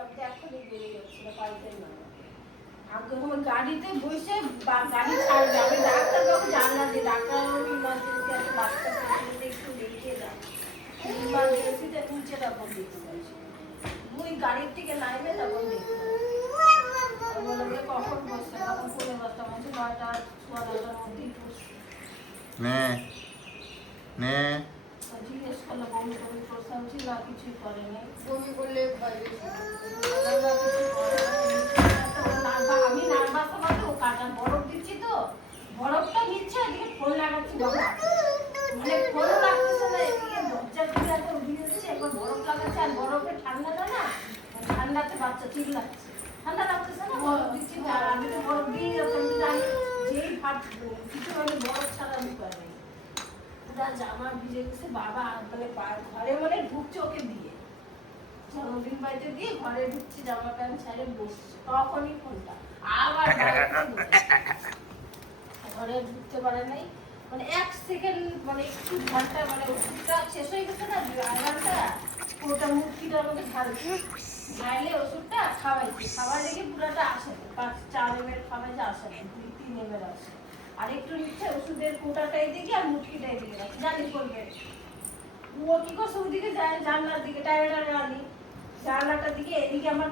এখনই বেড়ে যাচ্ছিল পাইতেন না। আমার গাড়িতে বসে গাড়ি ছাড়বে, আমি ডাক্তারবাবু জানলা দিয়ে ডাক্তার ইমার্জেন্সি আছে, বাচ্চা পেশেন্টে একটু দেখিয়ে দাও, ইমার্জেন্সিতে নিচে তখন দেখতে পাচ্ছি মুই গাড়ির থেকে নামবে তখন দেখতে বলে কখন বসছে তখন ফোনে বাচ্চা বলছে 9টা 9টার মধ্যেই বসছে। জিজ্ঞেস করলো বমি টমি করছে, আমি না কিছুই করেনি, বমি করলে বাইরে আমি নার্ভাস আমাকে ও কাটা বরফ দিচ্ছি তো বরফটা নিচ্ছে এদিকে ফোন লাগাচ্ছি বাবা, মানে ফোন লাগতেছে না, এদিকে দরজা খুলে এত উঠিয়ে দিচ্ছে, একবার বরফ লাগাচ্ছে আর বরফের ঠান্ডাটা না, ঠান্ডাতে বাচ্চা চিল্লাচ্ছে, ঠান্ডা লাগতেছে না বরফ দিচ্ছি, আর আমি তো বরফ দিয়ে যাচ্ছি, জানি যেই ভাত কিছু মানে বরফ ছাড়া আমি পারি পুরা জামা ভিজে গেছে বাবা, মানে ঘরে মানে ঢুকছে ওকে দিয়ে জন্মদিন বাড়িতে দিয়ে ঘরে ঢুকছি জামা প্যান্ট ছেড়ে বসছে, তখনই ফোনটা আবার ঘরে ঢুকতে পারে নাই, মানে 1 সেকেন্ড মানে একটু ঘন্টা মানে ওষুধটা শেষ হয়ে গেছে না 2 ঘন্টা, ওটা মুটকিটার মধ্যে ঢালে ওষুধটা খাওয়াইছে, খাওয়া লেগে পুরাটা আসে না, 4 ml খাওয়াইছে আসে না, 2-3 ml আসে, আর একটু নিচ্ছে ওষুধের কোটাটাই দিকে আর মুটকিটাই দিকে রাখছে, জানি করবে ও কি করছে ওদিকে যায় জানলার দিকে টায়ারটা রানি জানলাটার দিকে, এদিকে আমার